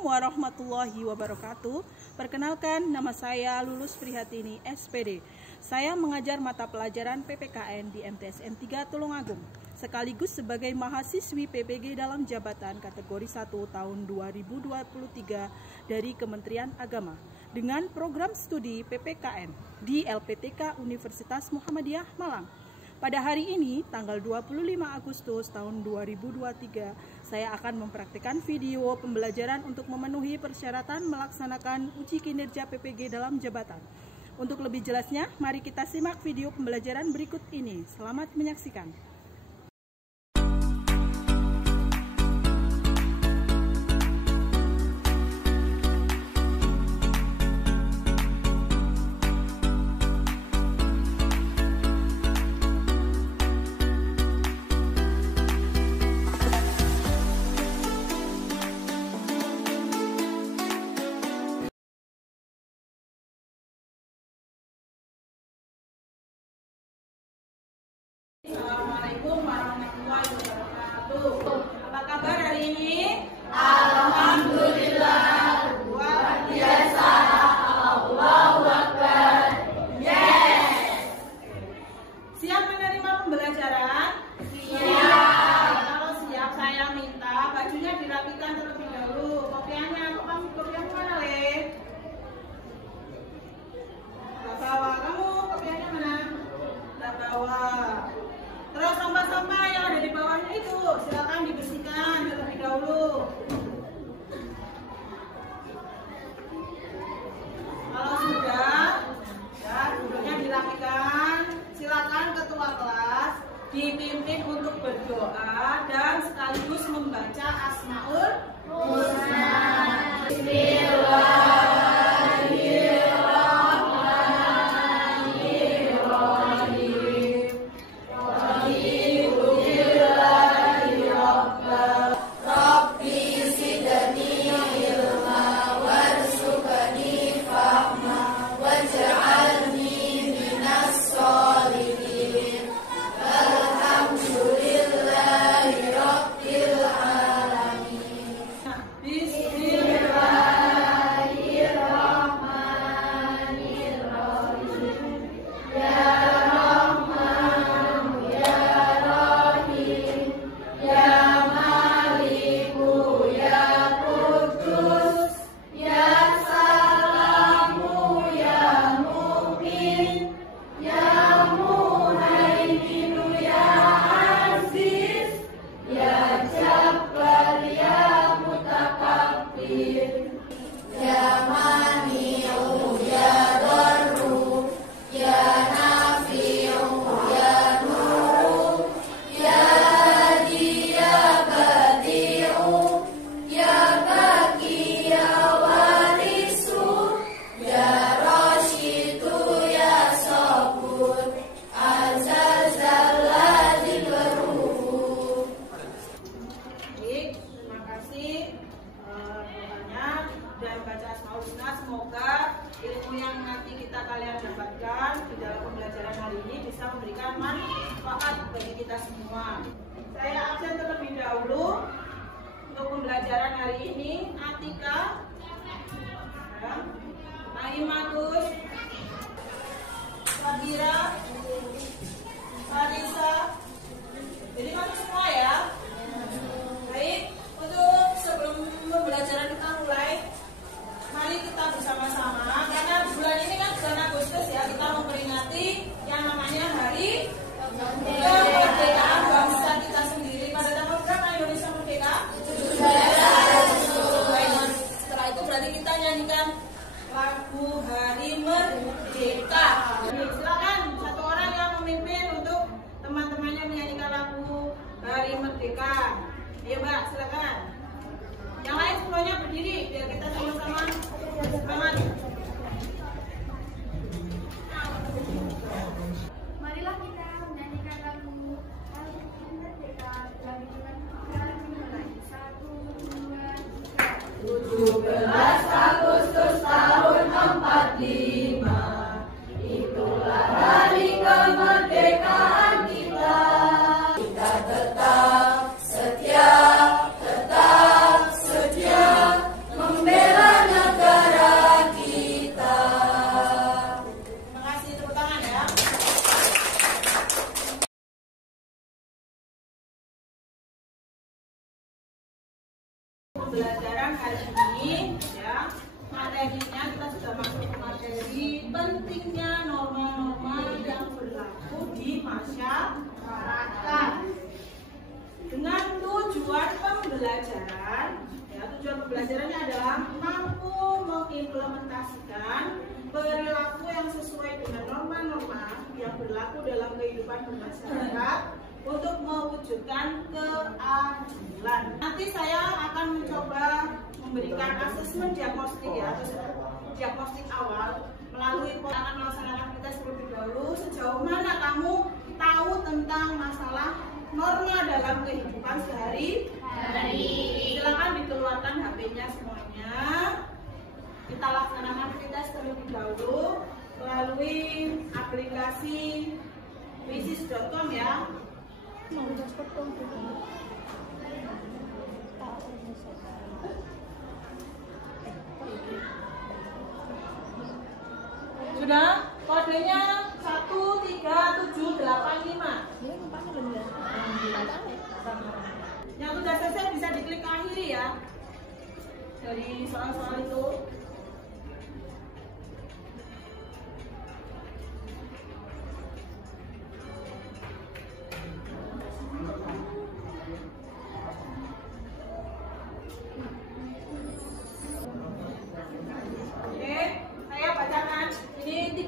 Assalamualaikum warahmatullahi wabarakatuh. Perkenalkan, nama saya Lulus Prihatini, SPD. Saya mengajar mata pelajaran PPKN di MTSN 3 Tulungagung, sekaligus sebagai mahasiswi PPG dalam jabatan kategori 1 tahun 2023 dari Kementerian Agama dengan program studi PPKN di LPTK Universitas Muhammadiyah Malang. Pada hari ini, tanggal 25 Agustus tahun 2023, saya akan mempraktikkan video pembelajaran untuk memenuhi persyaratan melaksanakan uji kinerja PPG dalam jabatan. Untuk lebih jelasnya, mari kita simak video pembelajaran berikut ini. Selamat menyaksikan. Assalamualaikum warahmatullahi wabarakatuh. Apa kabar hari ini? Alhamdulillah. Luar biasa. Allahu Akbar. Yes. Siap menerima pembelajaran? Siap. Kalau siap, saya minta bajunya dirapikan terlebih dahulu. Kopiahnya, kopiah mana, Le? Tidak bawa. Kamu kopiahnya mana? Tidak bawa. Terus sampah-sampah yang ada di bawahnya itu silakan dibersihkan terlebih dahulu. Kalau sudah, ya duduknya dirapikan. Silakan ketua kelas dipimpin untuk berdoa dan sekaligus membaca Asmaul Husna. Bismillah. Semoga ilmu yang nanti kalian dapatkan di dalam pembelajaran hari ini bisa memberikan manfaat bagi kita semua. Saya absen terlebih dahulu untuk pembelajaran hari ini. Atika, Naimatus, Fadira, Farisa. Jadi masuk semua ya. Baik, untuk sebelum pembelajaran kita mulai, mari kita bersama-sama, karena bulan ini kan bulan Agustus ya, kita memperingati yang namanya Hari Kemerdekaan bangsa kita sendiri. Pada tanggal berapa Indonesia merdeka? 17. Setelah itu berarti kita nyanyikan lagu Hari Merdeka. Silakan satu orang yang memimpin untuk teman-temannya menyanyikan lagu Hari Merdeka. Ayo Mbak, silakan. Yang lain semuanya berdiri biar kita sama-sama semangat. Marilah kita menyanyikan lagu Hari Merdeka dari mulai 1, 2, 3. 17 Agustus tahun 45, itulah hari kemerdekaan kita. Kita tetap setia pembelajaran hari ini ya, materinya kita sudah masuk ke materi pentingnya norma-norma yang berlaku di masyarakat dengan tujuan pembelajaran. Ya, tujuan pembelajarannya adalah mampu mengimplementasikan perilaku yang sesuai dengan norma-norma yang berlaku dalam kehidupan bermasyarakat untuk mewujudkan keadilan. Nanti saya akan mencoba memberikan asesmen diagnostik ya, atau diagnostik awal melalui akan melaksanakan tes terlebih dahulu. Sejauh mana kamu tahu tentang masalah norma dalam kehidupan sehari-hari? Silakan dikeluarkan HP-nya semuanya. Kita laksanakan tes terlebih dahulu melalui aplikasi wisis.com ya. Sudah? Kodenya 13785. Yang sudah selesai bisa diklik akhiri ya. Dari soal-soal itu.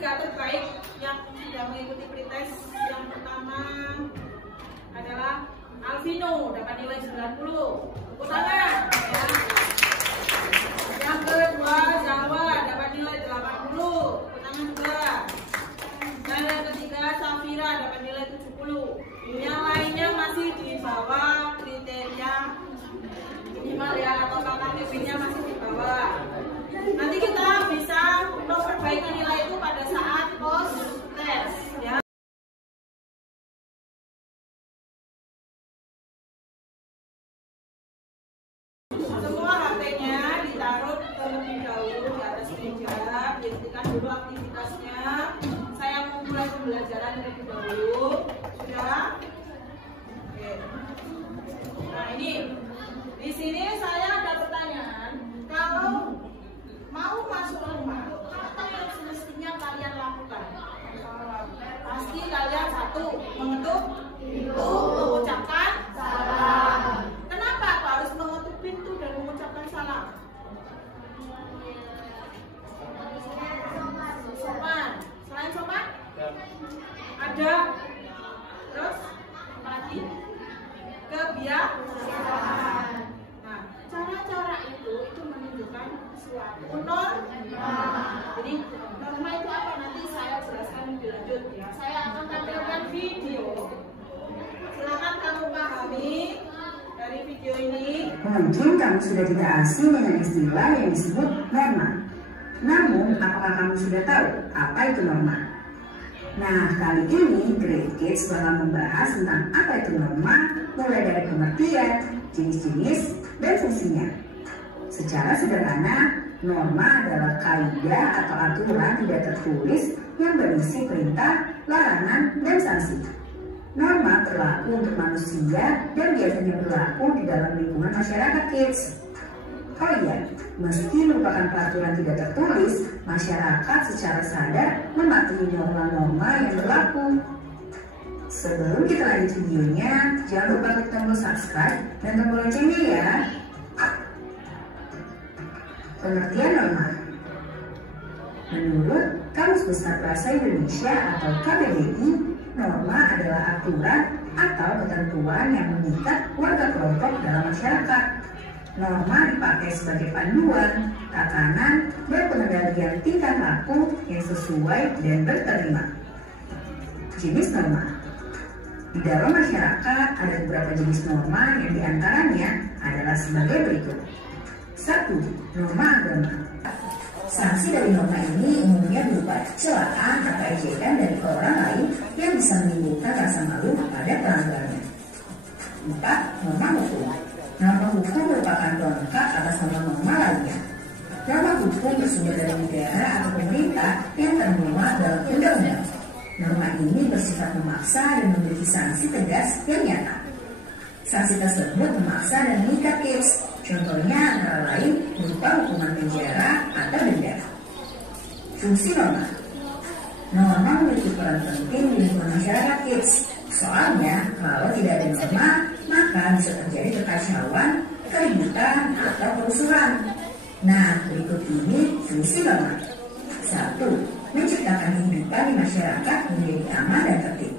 Terbaik yang sudah mengikuti pretest. Yang pertama adalah Alvino, dapat nilai 90. Tepuk tangan ya. Yang kedua Jawa, dapat nilai 80. Tepuk tangan juga. Dan yang ketiga Safira, dapat nilai 70. Yang lainnya masih di bawah kriteria minimal ya, atau KKPP-nya masih di bawah. Nanti kita bisa memperbaikan nilai itu pada saat post tes ya. Semua HP-nya ditaruh terlebih dahulu di atas meja, dihentikan dulu aktivitasnya. Saya mau mulai pembelajaran terlebih dahulu. Sudah? Oke. Nah ini di sini saya ada pertanyaan. Kalau mau masuk rumah, apa yang semestinya kalian lakukan? Pasti kalian satu, mengetuk pintu, mengucapkan salam. Kenapa aku harus mengetuk pintu dan mengucapkan salam? Sopan. Selain sopan? Ada. Terus apa lagi? Kebiasaan. Nah, cara-cara itu menunjukkan suatu norma. Jadi norma itu apa? Nanti saya jelaskan lebih lanjut ya. Saya akan tampilkan video. Silakan kamu pahami dari video ini. Mungkin kamu sudah tidak asing dengan istilah yang disebut norma. Namun, apakah kamu sudah tahu apa itu norma? Nah, kali ini Great Kids bakal membahas tentang apa itu norma, mulai dari pengertian, jenis-jenis, dan fungsinya. Secara sederhana, norma adalah kaidah atau aturan tidak tertulis yang berisi perintah, larangan, dan sanksi. Norma berlaku untuk manusia dan biasanya berlaku di dalam lingkungan masyarakat kids. Oh iya, meski merupakan peraturan tidak tertulis, masyarakat secara sadar mematuhi norma-norma yang berlaku. Sebelum kita lanjut videonya, jangan lupa klik tombol subscribe dan tombol loncengnya ya. Pengertian norma. Menurut Kamus Besar Bahasa Indonesia atau KBBI, norma adalah aturan atau ketentuan yang mengikat warga kelompok dalam masyarakat. Norma dipakai sebagai panduan, tatanan, dan pengendalian tingkah laku yang sesuai dan berterima. Jenis norma. Di dalam masyarakat ada beberapa jenis norma yang diantaranya adalah sebagai berikut. 1. Norma agama. Sanksi dari norma ini umumnya berupa celaan atau ejekan dari orang lain yang bisa menimbulkan rasa malu pada pelanggarnya. 4. Norma hukum. Norma hukum merupakan pelengkap atas norma-norma lainnya. Norma hukum bersumber dari negara atau pemerintah yang termuat dalam undang-undang. Norma ini bersifat memaksa dan memiliki sanksi tegas yang nyata. Sanksi tersebut memaksa dan mengikat kids. Contohnya antara lain berupa hukuman penjara atau denda. Fungsi norma. Norma memiliki peran penting di lingkungan masyarakat kids. Soalnya, kalau tidak ada norma, maka bisa terjadi kekacauan, keributan, atau kerusuhan. Nah, berikut ini fungsi norma. 1. Menciptakan kehidupan di masyarakat menjadi aman dan tertib.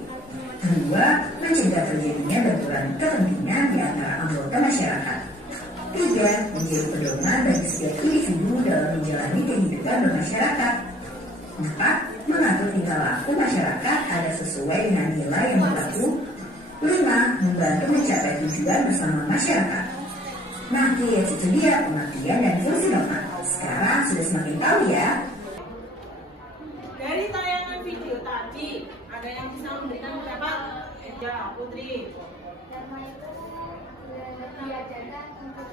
2. Mencegah terjadinya benturan kepentingan di antara anggota masyarakat. 3. Menjadi pedoman bagi setiap individu dalam menjalani kehidupan bermasyarakat. 4. Mengatur tingkah laku masyarakat agar sesuai dengan nilai yang berlaku. 5. Membantu mencapai tujuan bersama masyarakat. Nah, kids, itu dia pengertian dan fungsi norma. Sekarang sudah semakin tahu ya. Dari tayangan video tadi, ada yang bisa memberikan pendapat? Ya, Putri. Norma itu diajarkan untuk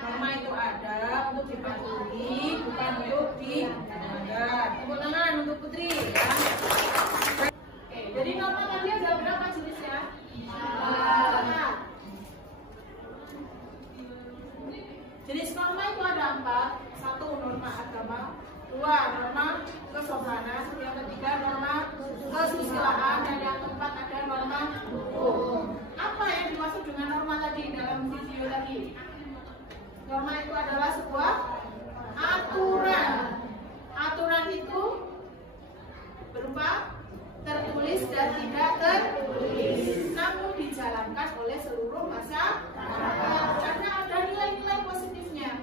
Norma itu ada untuk dipatuhi, bukan untuk dilanggar. Tepuk tangan untuk Putri ya. Oke, jadi norma tadi ada berapa jenisnya? Jenis norma itu ada 4. 1. Norma agama. 2. Norma kesopanan. Yang ketiga norma kesusilaan. Dan yang keempat ada norma hukum. Apa yang dimaksud dengan norma tadi dalam video tadi? Norma itu adalah sebuah aturan. Aturan itu berupa tertulis dan tidak tertulis, namun dijalankan oleh seluruh masyarakat karena ada nilai-nilai positifnya.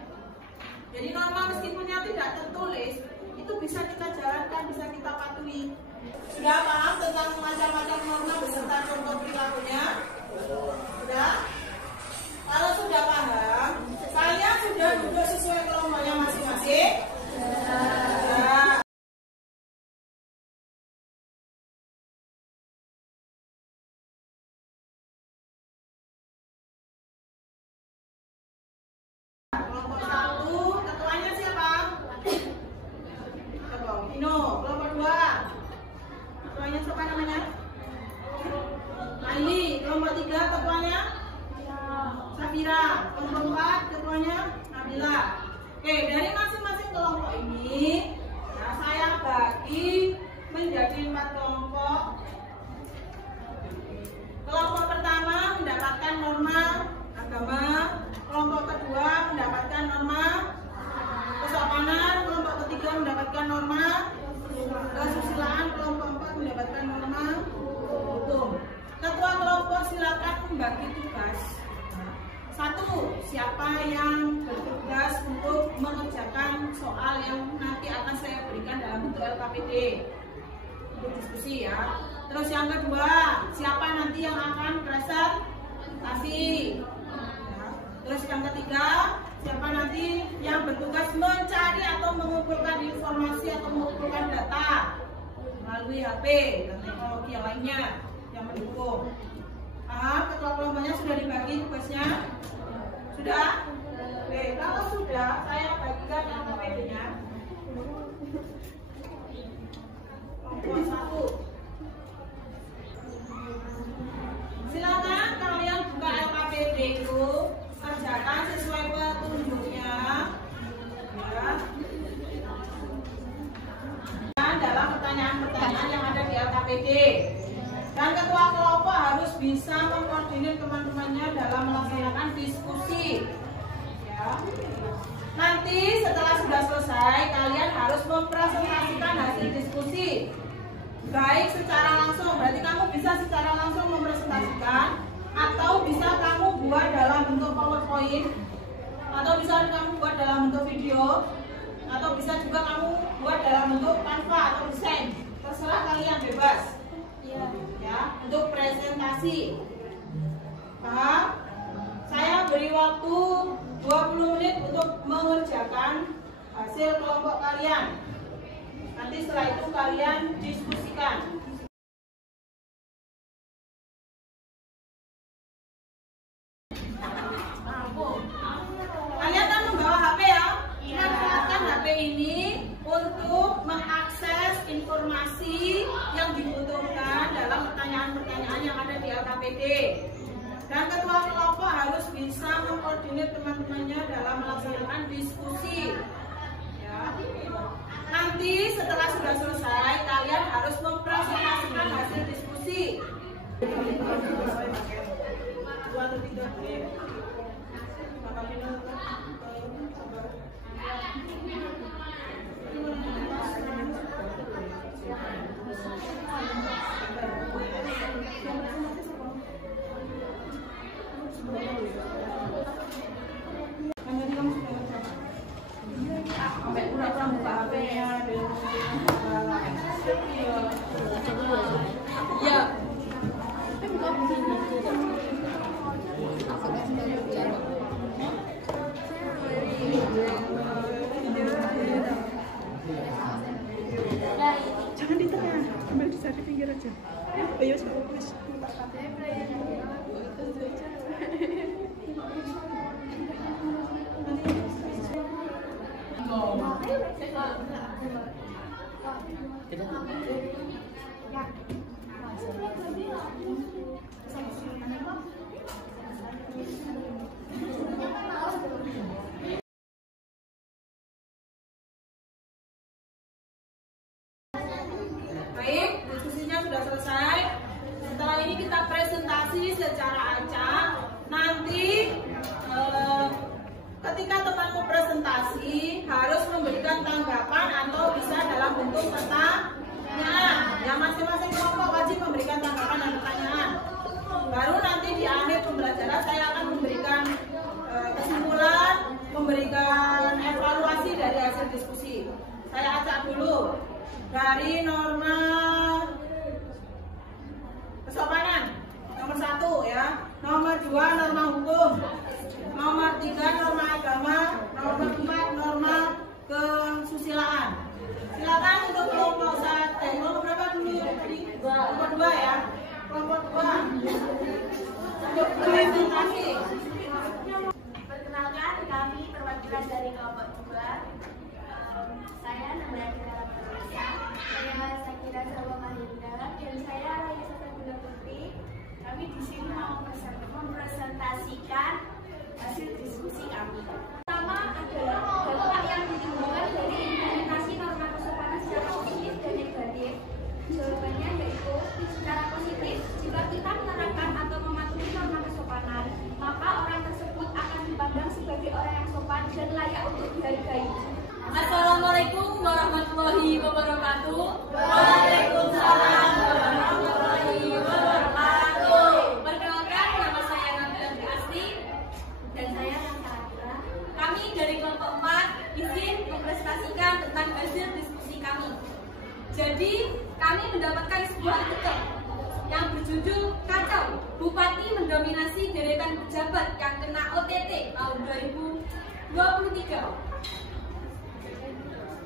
Jadi norma meskipunnya tidak tertulis, itu bisa kita jalankan, bisa kita patuhi. Sudah paham tentang macam-macam norma beserta contoh perilakunya? Sudah? Kalau sudah paham, saya sudah duduk sesuai kelompoknya masing-masing? Sudah. Kelompok 1, ketuanya siapa? Ino. Kelompok 2, ketuanya siapa namanya? Aili. Kelompok 3, ketuanya? Safira. Kelompok 4, ketuanya? Nabila. Oke, dari masing-masing kelompok ini, nah, saya bagi menjadi 4 kelompok. Kelompok pertama mendapatkan norma agama. Kelompok kedua mendapatkan norma kesopanan. Kelompok ketiga mendapatkan norma kesusilaan. Kelompok 4 mendapatkan norma hukum. Ketua kelompok silakan membagi tugas. 1. Siapa yang bertugas untuk mengerjakan soal yang nanti akan saya berikan dalam bentuk LKPD untuk diskusi ya. Terus yang kedua, siapa nanti yang akan presentasi. Terus yang ketiga, siapa nanti yang bertugas mencari atau mengumpulkan informasi atau mengumpulkan data melalui HP dan teknologi yang lainnya yang mendukung. Ketua kelompoknya sudah dibagi tugasnya? Sudah? Oke, kalau sudah, saya bagikan LKPD-nya. Kelompok 1. Silakan kalian buka LKPD itu, kerjakan sesuai petunjuknya ya. Dan dalam pertanyaan-pertanyaan yang ada di LKPD. Dan ketua kelompok harus bisa mengkoordinir teman-temannya dalam melaksanakan diskusi ya. Nanti setelah sudah selesai, kalian harus mempresentasikan hasil diskusi, baik secara langsung, berarti kamu bisa secara langsung mempresentasikan, atau bisa kamu buat dalam bentuk PowerPoint, atau bisa kamu buat dalam bentuk video, atau bisa juga kamu buat dalam bentuk Canva atau desain, terserah kalian, bebas ya, untuk presentasi. Paham? Saya beri waktu 20 menit untuk mengerjakan hasil kelompok kalian. Nanti setelah itu kalian diskusikan. Kalian kan membawa HP ya? Manfaatkan HP ini untuk mengakses informasi yang dibutuhkan dalam pertanyaan-pertanyaan yang ada di LKPD. Dan ketua kelompok harus bisa dalam melaksanakan diskusi. Ya. Nanti setelah sudah selesai, kalian harus mempresentasikan hasil diskusi. Sampai pura-pura buka HP-nya ya. Jangan di tengah, ambil di satu pinggir aja. Ayo, bagus. Baik, diskusinya sudah selesai. Setelah ini kita presentasi secara acak. Nanti ketika temanmu presentasi harus memberikan tanggapan atau bisa dalam bentuk pertanyaan. Ya, masing-masing kelompok wajib memberikan tanggapan dan pertanyaan. Baru nanti di akhir pembelajaran saya akan memberikan kesimpulan, memberikan evaluasi dari hasil diskusi. Saya acak dulu dari norma kesopanan nomor 1 ya, nomor 2 norma hukum, nomor 3 norma agama, nomor 4 norma kesusilaan. Silakan untuk kelompok 1, kelompok berapa dulu? Kelompok 2 ya, kelompok 2 untuk presentasi. Perkenalkan, kami perwakilan dari kelompok 2. Saya Nanda Kira Malaysia, saya Sakira Sawa Mahinda, dan saya Raisa Sabila Putri. Kami di sini mau mempresentasikan hasil diskusi kami. Pertama adalah dampak yang ditimbulkan dari implementasi norma kesopanan secara positif dan negatif. Jawabannya yaitu secara positif, jika kita menerapkan atau mematuhi norma kesopanan, maka orang tersebut akan dipandang sebagai orang yang sopan dan layak untuk dihargai. Assalamualaikum warahmatullahi wabarakatuh. Waalaikumsalam warahmatullahi wabarakatuh. Perkenalkan, nama saya Nanda Asri Dan saya Nanda. Kami dari kelompok 4 izin mempresentasikan tentang hasil diskusi kami. Jadi, kami mendapatkan sebuah artikel yang berjudul Kacau, Bupati mendominasi deretan pejabat yang kena OTT tahun 2023.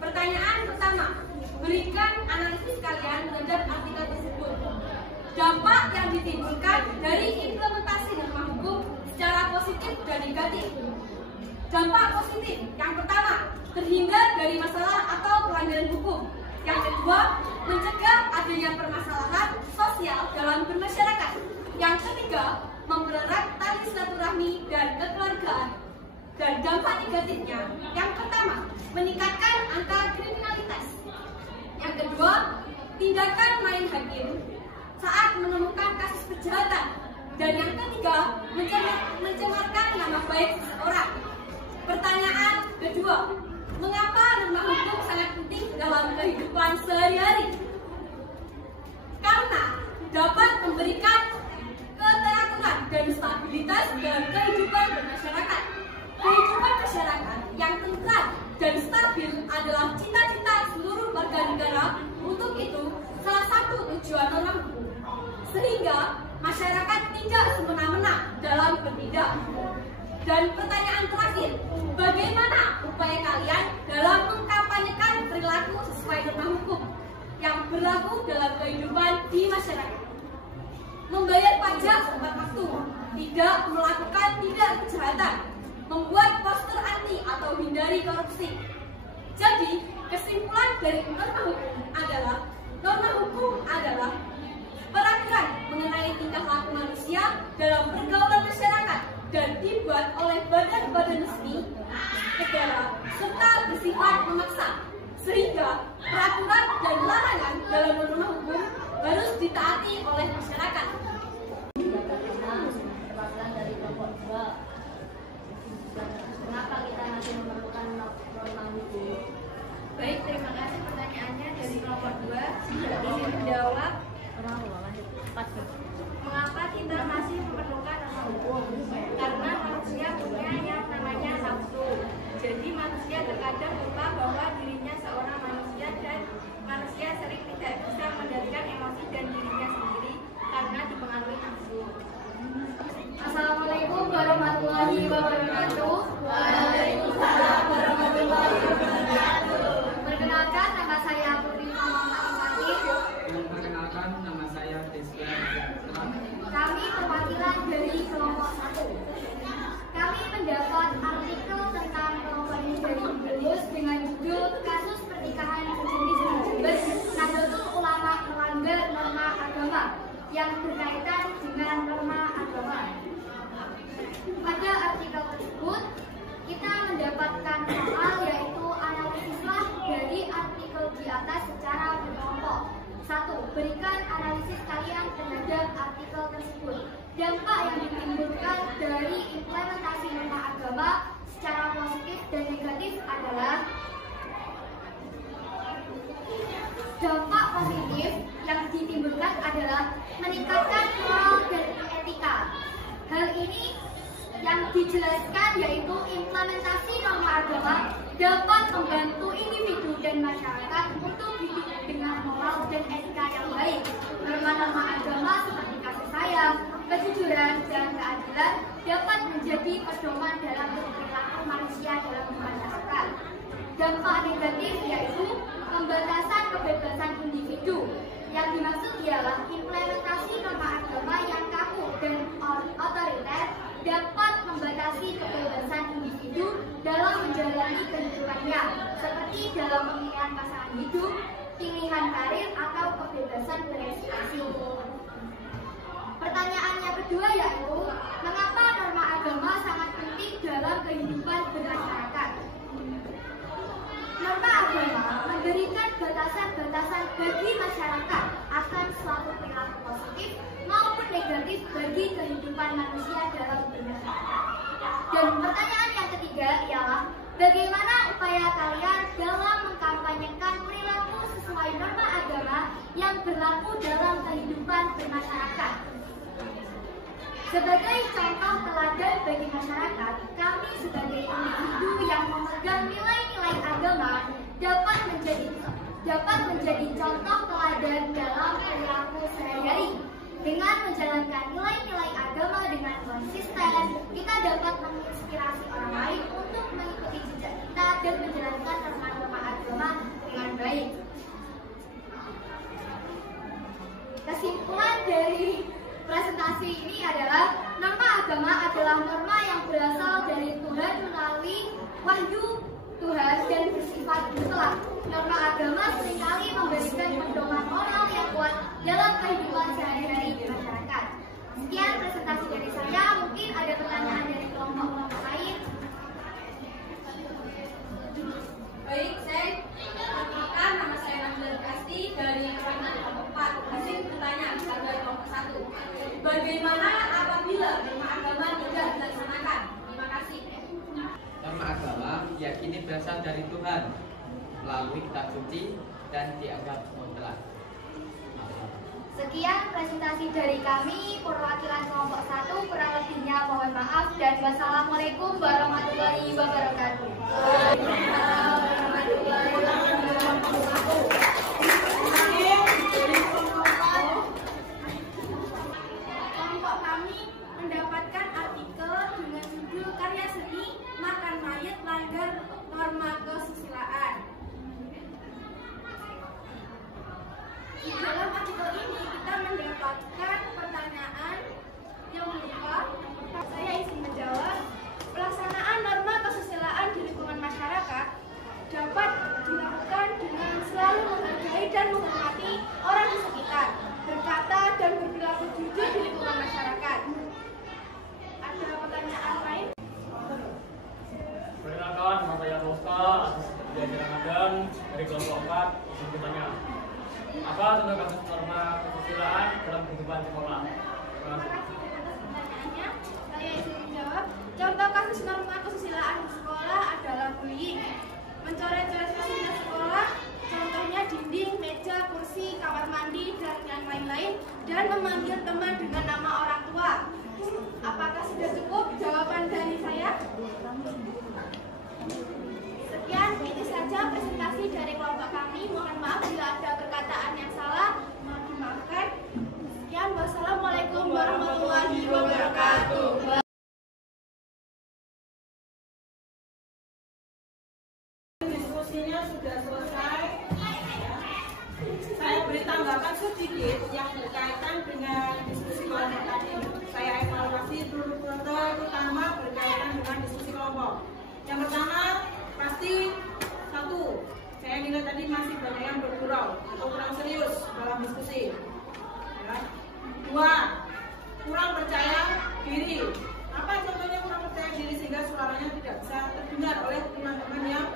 Pertanyaan pertama, berikan analisis kalian terhadap artikel tersebut. Dampak yang ditimbulkan dari implementasi norma hukum secara positif dan negatif. Dampak positif, yang pertama, terhindar dari masalah atau pelanggaran hukum. Yang kedua, mencegah adanya permasalahan sosial dalam bermasyarakat. Yang ketiga, mempererat tali silaturahmi dan kekeluargaan. Dan dampak negatifnya, yang pertama, meningkatkan angka kriminalitas. Yang kedua, tindakan main hakim saat menemukan kasus kejahatan. Dan yang ketiga, mencemarkan nama baik seseorang. Pertanyaan kedua, mengapa norma hukum sangat penting dalam kehidupan sehari-hari? Karena dapat memberikan keteraturan dan stabilitas dalam kehidupan bermasyarakat. Kehidupan masyarakat yang tentram dan stabil adalah cita-cita seluruh warga negara. Untuk itu, salah satu tujuan norma hukum, sehingga masyarakat tidak semena-mena dalam bertindak. Dan pertanyaan terakhir, bagaimana upaya kalian dalam mengkampanyekan perilaku sesuai norma hukum yang berlaku dalam kehidupan di masyarakat? Membayar pajak tepat waktu, tidak melakukan tindak kejahatan, membuat poster anti atau hindari korupsi. Jadi, kesimpulan dari norma hukum adalah peraturan mengenai tingkah laku manusia dalam pergaulan masyarakat dan dibuat oleh badan-badan resmi bersifat memaksa, sehingga peraturan dan larangan dalam norma hukum harus ditaati oleh masyarakat. Perwakilan dari kelompok 2. Kenapa kita masih memerlukan norma hukum? Baik, terima kasih pertanyaannya dari kelompok 2. Izin menjawab. Mengapa kita masih memerlukan norma hukum? Karena manusia punya yang namanya nafsu. Jadi manusia terkadang lupa bahwa dirinya seorang manusia dan manusia sering tidak bisa mengendalikan emosi dan dirinya sendiri karena dipengaruhi nafsu. Assalamualaikum warahmatullahi wabarakatuh. Waalaikumsalam warahmatullahi wabarakatuh. Perkenalkan, nama saya Putri Muhammad. Perkenalkan, nama saya Deska. Kami perwakilan dari kelompok 1. Kami mendapat artikel tentang kelompok ini dari Inggris dengan judul Kasus Pernikahan Sejenis Jembes Nahdlatul Ulama Melanggar Norma Agama yang berkaitan dengan norma agama. Pada artikel tersebut, kita mendapatkan soal yaitu analisislah dari artikel di atas secara berkelompok. 1. Berikan analisis kalian terhadap artikel tersebut. Dampak yang ditimbulkan dari implementasi norma agama secara positif dan negatif adalah dampak positif yang ditimbulkan adalah meningkatkan moral dan etika. Hal ini yang dijelaskan yaitu implementasi norma agama dapat membantu individu dan masyarakat untuk hidup dengan moral dan etika yang baik. Norma-norma agama seperti kasih sayang, kejujuran, dan keadilan dapat menjadi pedoman dalam perilaku manusia dalam masyarakat. Dampak negatif yaitu pembatasan kebebasan individu. Yang dimaksud ialah implementasi norma agama yang kaku dan otoriter dapat membatasi kebebasan individu dalam menjalani kehidupannya, seperti dalam pemilihan pasangan hidup, pilihan karir, atau kebebasan berekspresi. Pertanyaannya kedua yaitu, mengapa norma agama sangat penting dalam kehidupan bermasyarakat? Norma agama memberikan batasan-batasan bagi masyarakat akan suatu perilaku positif maupun negatif bagi kehidupan manusia dalam bermasyarakat. Dan pertanyaan yang ketiga ialah, bagaimana upaya kalian dalam mengkampanyekan perilaku sesuai norma agama yang berlaku dalam kehidupan bermasyarakat? Sebagai contoh teladan bagi masyarakat, kami sebagai individu yang memegang nilai-nilai agama dapat menjadi contoh teladan dalam perilaku sehari-hari. Dengan menjalankan nilai-nilai agama dengan konsisten, kita dapat menginspirasi orang lain untuk mengikuti jejak kita dan menjalankan norma-norma agama dengan baik. Kesimpulan dari presentasi ini adalah norma agama adalah norma yang berasal dari Tuhan melalui wahyu Tuhan dan bersifat mutlak. Norma agama seringkali memberikan pedoman moral yang kuat dalam kehidupan sehari-hari di masyarakat. Sekian presentasi dari saya. Mungkin ada pertanyaan dari kelompok-kelompok lain. Baik, saya perkenalkan, nama saya Najla Kasti dari kelompok 4. Izin bertanya dari kelompok 1. Bagaimana apabila norma agama tidak dilaksanakan? Terima kasih. Norma agama diyakini berasal dari Tuhan melalui kitab suci dan dianggap mutlak. Sekian presentasi dari kami, perwakilan kelompok 1. Kurang lebihnya mohon maaf dan wassalamualaikum warahmatullahi wabarakatuh. Kelompok kami mendapatkan artikel dengan judul Karya Seni Makan Mayat Melanggar Norma Kesusilaan. Di dalam artikel ini kita mendapatkan pertanyaan yang berupa, saya izin menjawab, pelaksanaan norma kesusilaan di lingkungan masyarakat dari kelompok 4 izin bertanya. Apa contoh kasus norma kesusilaan dalam kehidupan sekolah? Terima kasih. Pertanyaannya, saya izin menjawab. Contoh kasus norma kesusilaan di sekolah adalah bullying, mencoret-coret fasilitas sekolah, contohnya dinding, meja, kursi, kamar mandi, dan yang lain-lain, dan memanggil teman dengan nama orang tua. Apakah sudah cukup jawaban dari saya? Sekian, itu saja presentasi dari kelompok kami. Mohon maaf bila ada perkataan yang salah, mohon dimaafkan. Sekian, wassalamualaikum warahmatullahi wabarakatuh. Diskusinya sudah selesai. Saya beri tanggapan sedikit yang berkaitan dengan diskusi kelompok tadi. Saya evaluasi terutama berkaitan dengan diskusi kelompok. Yang pertama, pasti satu, saya nilai tadi masih banyak yang bergurau atau kurang serius dalam diskusi. Ya. Dua, kurang percaya diri. Apa contohnya kurang percaya diri sehingga suaranya tidak bisa terdengar oleh teman-teman yang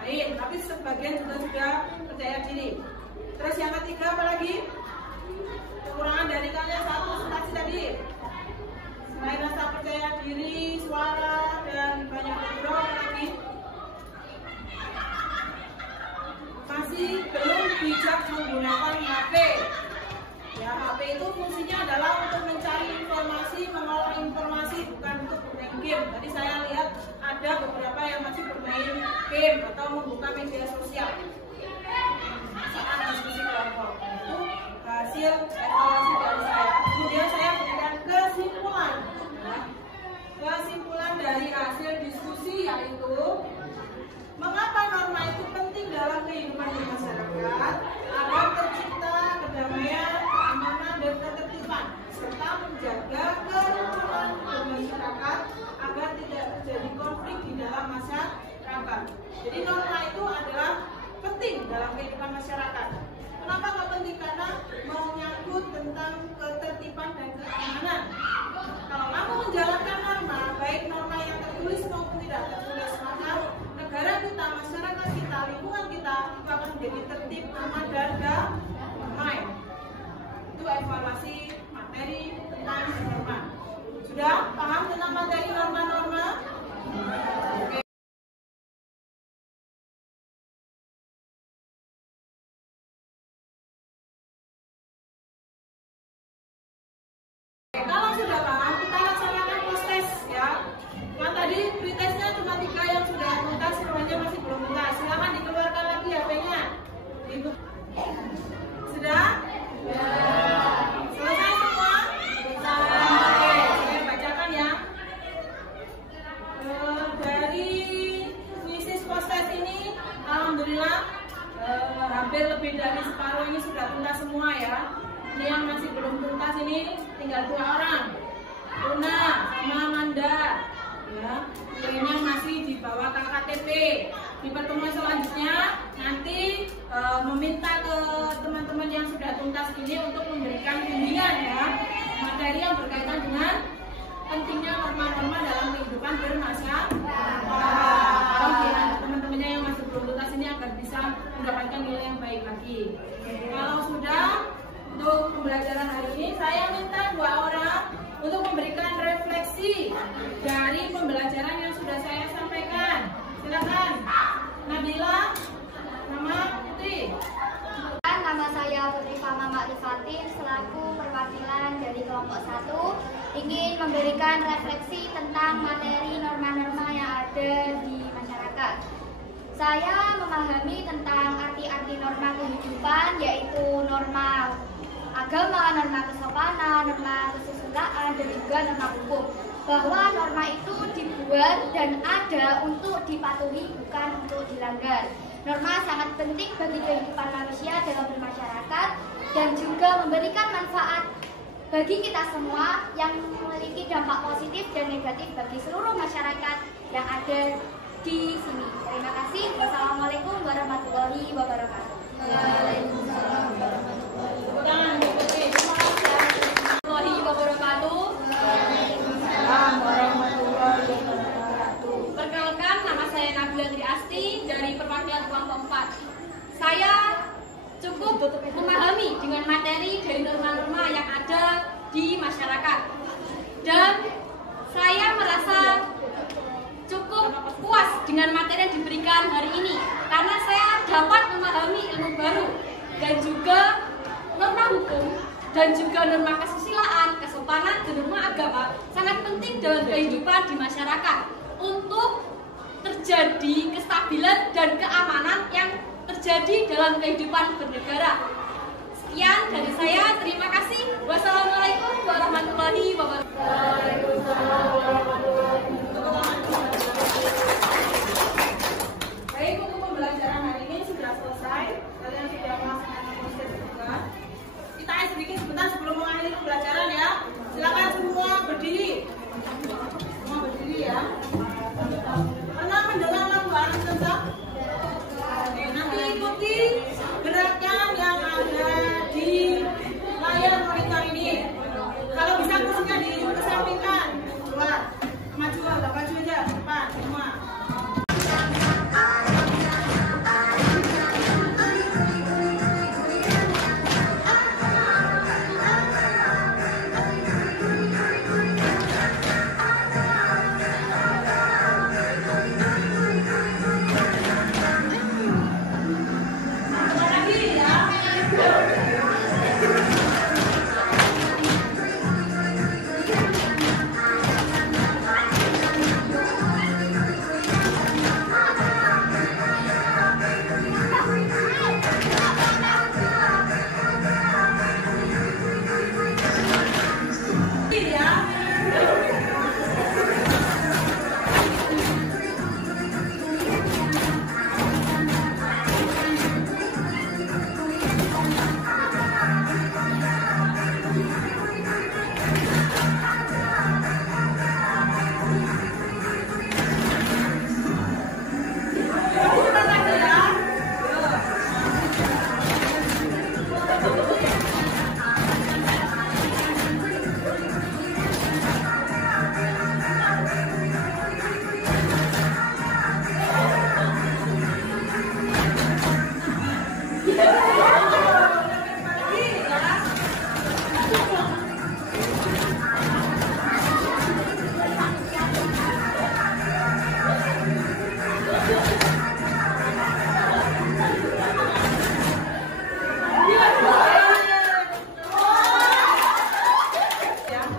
lain, tapi sebagian juga sudah percaya diri. Terus yang ketiga apa lagi? Kekurangan dari kalian satu substansi tadi. Selain rasa percaya diri, suara, dan banyak bergurau, apa lagi? Masih belum bijak menggunakan HP. Ya, HP itu fungsinya adalah untuk mencari informasi, mengolah informasi, bukan untuk bermain game. Tadi saya lihat ada beberapa yang masih bermain game atau membuka media sosial saat diskusi kelompok. Itu hasil evaluasi dari saya. Kemudian saya berikan kesimpulan. Ya. Kesimpulan dari hasil diskusi yaitu mengapa norma itu penting dalam kehidupan masyarakat agar tercipta kedamaian, keamanan, dan ketertiban serta menjaga kerukunan bermasyarakat agar tidak terjadi konflik di dalam masyarakat. Jadi norma itu adalah penting dalam kehidupan masyarakat. Kenapa kok penting? Karena menyangkut tentang ketertiban dan keamanan. Kalau kamu menjalankan norma, baik norma yang tertulis maupun tidak tertulis, maka negara kita, masyarakat kita, lingkungan kita itu akan menjadi tertib, aman, dan damai. Itu evaluasi materi tentang norma. Sudah paham tentang materi norma-norma? Oke. Kalau sudah paham, kita laksanakan post-test ya. Yang tadi pretestnya cuma 3 yang sudah tuntas, semuanya masih belum tuntas. Silakan dikeluarkan lagi HP-nya. Sudah? Ya. Selesai semua? Oke, saya bacakan ya. Dari misis post-test ini, alhamdulillah hampir lebih dari separuh ini sudah tuntas semua ya. Ini yang masih belum tuntas ini tinggal 2 orang, Luna sama Amanda. Ya, lainnya masih di bawah KKTP. Di pertemuan selanjutnya nanti meminta ke teman-teman yang sudah tuntas ini untuk memberikan bimbingan ya, materi yang berkaitan dengan pentingnya norma-norma dalam kehidupan bermasyarakat. Teman-temannya yang masih belum tuntas ini agar bisa mendapatkan nilai yang baik lagi. Kalau sudah, untuk pembelajaran hari ini saya minta 2 orang untuk memberikan refleksi dari pembelajaran yang sudah saya sampaikan. Silakan, Nabila, nama Putri. Nama saya Putri Fama Makrifatin selaku perwakilan dari kelompok 1 ingin memberikan refleksi tentang materi norma-norma yang ada di masyarakat. Saya memahami tentang arti-arti norma kehidupan, yaitu norma agama, norma kesopanan, norma kesusilaan, dan juga norma hukum. Bahwa norma itu dibuat dan ada untuk dipatuhi, bukan untuk dilanggar. Norma sangat penting bagi kehidupan manusia dalam bermasyarakat dan juga memberikan manfaat bagi kita semua yang memiliki dampak positif dan negatif bagi seluruh masyarakat yang ada di sini. Terima kasih. Wassalamualaikum warahmatullahi wabarakatuh. Waalaikumsalam warahmatullahi wabarakatuh. Perkenalkan, nama saya Nabila Triasti dari perwakilan kelompok 4. untuk memahami dengan materi dari norma-norma yang ada di masyarakat. Dan saya merasa cukup puas dengan materi yang diberikan hari ini karena saya dapat memahami ilmu baru dan juga norma hukum dan juga norma kesusilaan, kesopanan, dan norma agama sangat penting dalam kehidupan di masyarakat untuk terjadi kestabilan dan keamanan yang terjadi dalam kehidupan bernegara. Sekian dari saya, terima kasih. Wassalamualaikum warahmatullahi wabarakatuh. Baik, untuk pembelajaran hari ini sudah selesai. Kalian sudah melaksanakan proses tugas. Kita sedikit sebentar sebelum mengakhiri pembelajaran ya. Silakan semua berdiri. Semua berdiri ya. Pernah mendengar lagu anak tentang? Oke, nanti ikuti gerakan yang ada di layar monitor ini. Kalau bisa kursinya dikesampingkan. Keluar. Maju, agak maju aja. Depan, semua.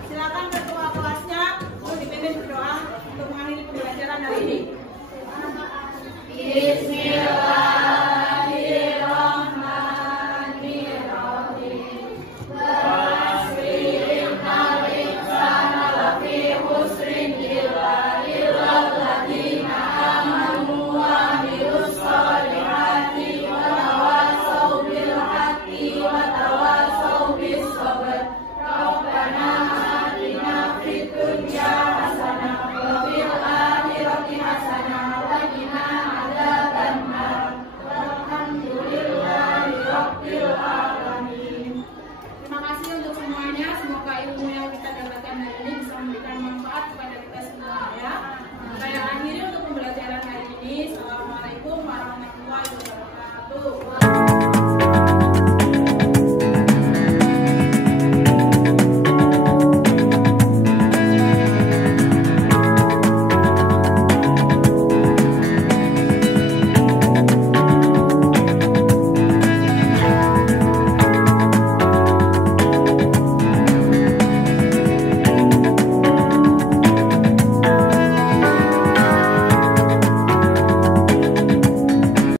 Silakan ketua kelasnya untuk dipimpin berdoa untuk mengakhiri pembelajaran hari ini.